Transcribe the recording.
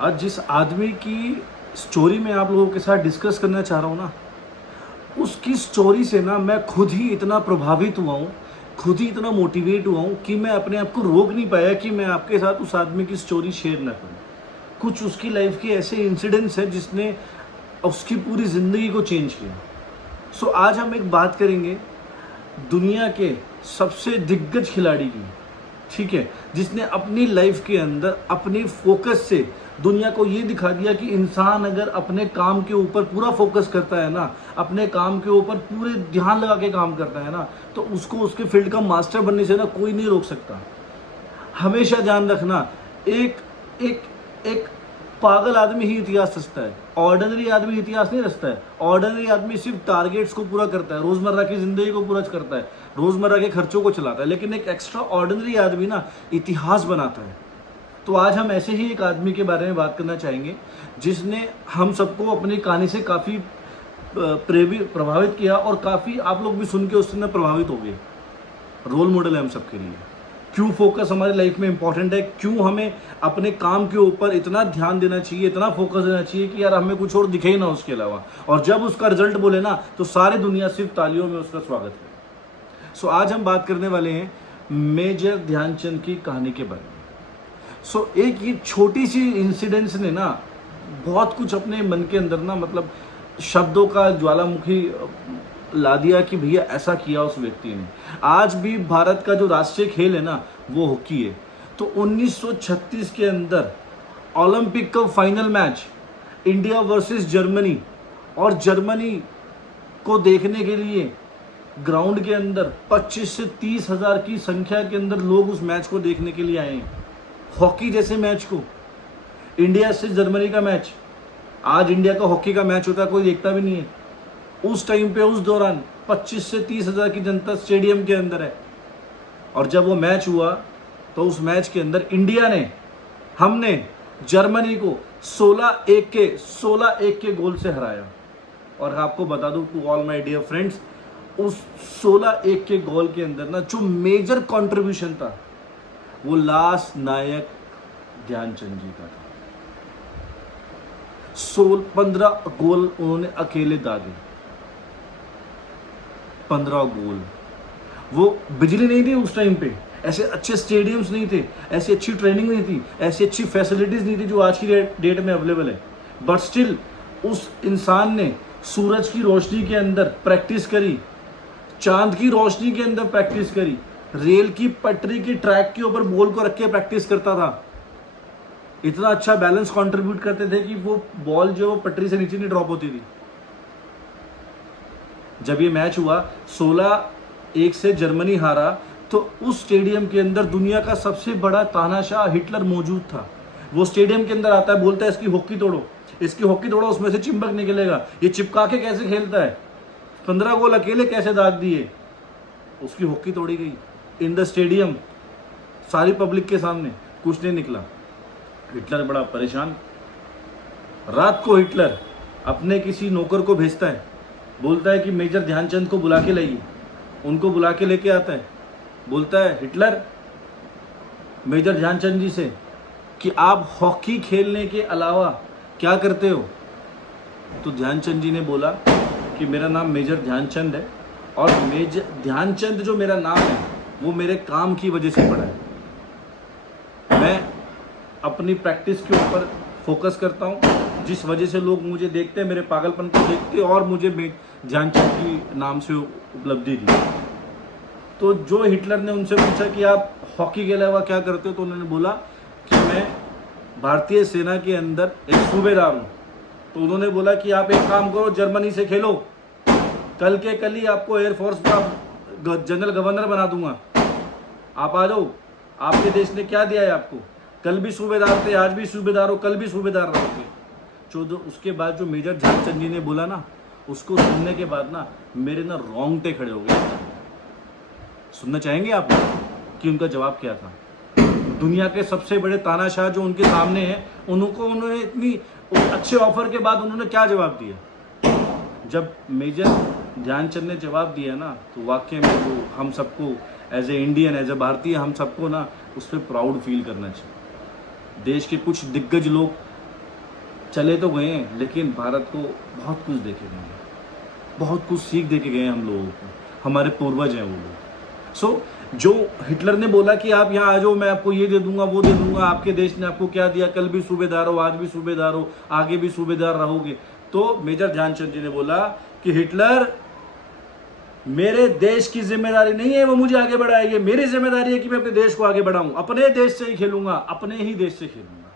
आज जिस आदमी की स्टोरी मैं आप लोगों के साथ डिस्कस करना चाह रहा हूँ ना, उसकी स्टोरी से ना मैं खुद ही इतना प्रभावित हुआ हूँ, खुद ही इतना मोटिवेट हुआ हूँ कि मैं अपने आप को रोक नहीं पाया कि मैं आपके साथ उस आदमी की स्टोरी शेयर ना करूँ। कुछ उसकी लाइफ के ऐसे इंसिडेंट्स हैं जिसने उसकी पूरी ज़िंदगी को चेंज किया। सो आज हम एक बात करेंगे दुनिया के सबसे दिग्गज खिलाड़ी की, ठीक है, जिसने अपनी लाइफ के अंदर अपनी फोकस से दुनिया को ये दिखा दिया कि इंसान अगर अपने काम के ऊपर पूरा फोकस करता है ना, अपने काम के ऊपर पूरे ध्यान लगा के काम करता है ना, तो उसको उसके फील्ड का मास्टर बनने से ना कोई नहीं रोक सकता। हमेशा ध्यान रखना, एक एक एक पागल आदमी ही इतिहास रचता है, ऑर्डिनरी आदमी इतिहास नहीं रचता है। ऑर्डिनरी आदमी सिर्फ टारगेट्स को पूरा करता है, रोजमर्रा की जिंदगी को पूरा करता है, रोजमर्रा के खर्चों को चलाता है, लेकिन एक एक्स्ट्रा ऑर्डिनरी आदमी ना इतिहास बनाता है। तो आज हम ऐसे ही एक आदमी के बारे में बात करना चाहेंगे जिसने हम सबको अपनी कहानी से काफ़ी प्रभावित किया और काफ़ी आप लोग भी सुन के उससे प्रभावित हो गए। रोल मॉडल है हम सबके लिए। क्यों फोकस हमारी लाइफ में इंपॉर्टेंट है, क्यों हमें अपने काम के ऊपर इतना ध्यान देना चाहिए, इतना फोकस देना चाहिए कि यार हमें कुछ और दिखे ही ना उसके अलावा, और जब उसका रिजल्ट बोले ना तो सारी दुनिया सिर्फ तालियों में उसका स्वागत है। सो आज हम बात करने वाले हैं मेजर ध्यानचंद की कहानी के बारे में। सो एक ये छोटी सी इंसिडेंस ने ना बहुत कुछ अपने मन के अंदर ना, मतलब शब्दों का ज्वालामुखी ला दिया कि भैया ऐसा किया उस व्यक्ति ने। आज भी भारत का जो राष्ट्रीय खेल है ना वो हॉकी है। तो 1936 के अंदर ओलंपिक का final match India versus Germany, और जर्मनी को देखने के लिए ग्राउंड के अंदर 25 से 30 हजार की संख्या के अंदर लोग उस मैच को देखने के लिए आए हैं। हॉकी जैसे मैच को, इंडिया से जर्मनी का मैच, आज इंडिया का हॉकी का मैच होता है कोई देखता भी नहीं है। उस टाइम पे उस दौरान 25 से 30 हजार की जनता स्टेडियम के अंदर है, और जब वो मैच हुआ तो उस मैच के अंदर इंडिया ने, हमने जर्मनी को 16-1 के गोल से हराया। और आपको बता दूं to all my dear friends, उस 16-1 के गोल के अंदर ना जो मेजर कंट्रीब्यूशन था वो लास्ट नायक ध्यानचंद जी का था। 15 गोल उन्होंने अकेले दागे, 15 गोल। वो बिजली नहीं थी उस टाइम पे, ऐसे अच्छे स्टेडियम्स नहीं थे, ऐसी अच्छी ट्रेनिंग नहीं थी, ऐसी अच्छी फैसिलिटीज नहीं थी जो आज की डेट में अवेलेबल है। बट स्टिल उस इंसान ने सूरज की रोशनी के अंदर प्रैक्टिस करी, चांद की रोशनी के अंदर प्रैक्टिस करी, रेल की पटरी की ट्रैक के ऊपर बॉल को रख के प्रैक्टिस करता था। इतना अच्छा बैलेंस कंट्रीब्यूट करते थे कि वो बॉल जो पटरी से नीचे नहीं ड्रॉप होती थी। जब ये मैच हुआ 16-1 से जर्मनी हारा, तो उस स्टेडियम के अंदर दुनिया का सबसे बड़ा तानाशाह हिटलर मौजूद था। वो स्टेडियम के अंदर आता है, बोलता है इसकी हॉकी तोड़ो, इसकी हॉकी तोड़ो, उसमें से चिंबक निकलेगा। ये चिपका के कैसे खेलता है, 15 गोल अकेले कैसे दाग दिए। उसकी हॉकी तोड़ी गई इन द स्टेडियम, सारी पब्लिक के सामने, कुछ नहीं निकला। हिटलर बड़ा परेशान। रात को हिटलर अपने किसी नौकर को भेजता है, बोलता है कि मेजर ध्यानचंद को बुला के लाइए। उनको बुला के लेके आता है, बोलता है हिटलर मेजर ध्यानचंद जी से कि आप हॉकी खेलने के अलावा क्या करते हो। तो ध्यानचंद जी ने बोला कि मेरा नाम मेजर ध्यानचंद है, और मेजर ध्यानचंद जो मेरा नाम है वो मेरे काम की वजह से पड़ा है। मैं अपनी प्रैक्टिस के ऊपर फोकस करता हूँ, जिस वजह से लोग मुझे देखते हैं, मेरे पागलपन को देखते हैं, और मुझे ध्यानचंद की नाम से उपलब्धि दी। तो जो हिटलर ने उनसे पूछा कि आप हॉकी के अलावा क्या करते हो, तो उन्होंने बोला कि मैं भारतीय सेना के अंदर एक सूबेदार हूँ। तो उन्होंने बोला कि आप एक काम करो, जर्मनी से खेलो, कल के कल ही आपको एयरफोर्स का जनरल गवर्नर बना दूंगा, आप आ जाओ। आपके देश ने क्या दिया है आपको, कल भी सूबेदार थे, आज भी सूबेदार हो, कल भी सूबेदार रहोगे। उसके बाद जो मेजर ध्यानचंद जी ने बोला ना, उसको सुनने के बाद ना मेरे ना रोंगटे खड़े हो गए। सुनना चाहेंगे आप कि उनका जवाब क्या था। दुनिया के सबसे बड़े तानाशाह जो उनके सामने हैं, उन्होंने इतनी अच्छे ऑफर के बाद उन्होंने क्या जवाब दिया। जब मेजर ध्यानचंद ने जवाब दिया ना, तो वाकई में वो हम सबको as a Indian, as a भारतीय, हम सबको ना उस पर प्राउड फील करना चाहिए। देश के कुछ दिग्गज लोग चले तो गए हैं, लेकिन भारत को बहुत कुछ दे के गए हैं, बहुत कुछ सीख दे के गए हैं हम लोगों को, हमारे पूर्वज हैं वो लोग। सो जो हिटलर ने बोला कि आप यहाँ आ जाओ, मैं आपको ये दे दूंगा, वो दे दूंगा, आपके देश ने आपको क्या दिया, कल भी सूबेदार हो, आज भी सूबेदार हो, आगे भी सूबेदार रहोगे। तो मेजर ध्यानचंद जी ने बोला कि हिटलर, मेरे देश की जिम्मेदारी नहीं है वो मुझे आगे बढ़ाएगी, मेरी जिम्मेदारी है कि मैं अपने देश को आगे बढ़ाऊं, अपने देश से ही खेलूंगा, अपने ही देश से खेलूंगा।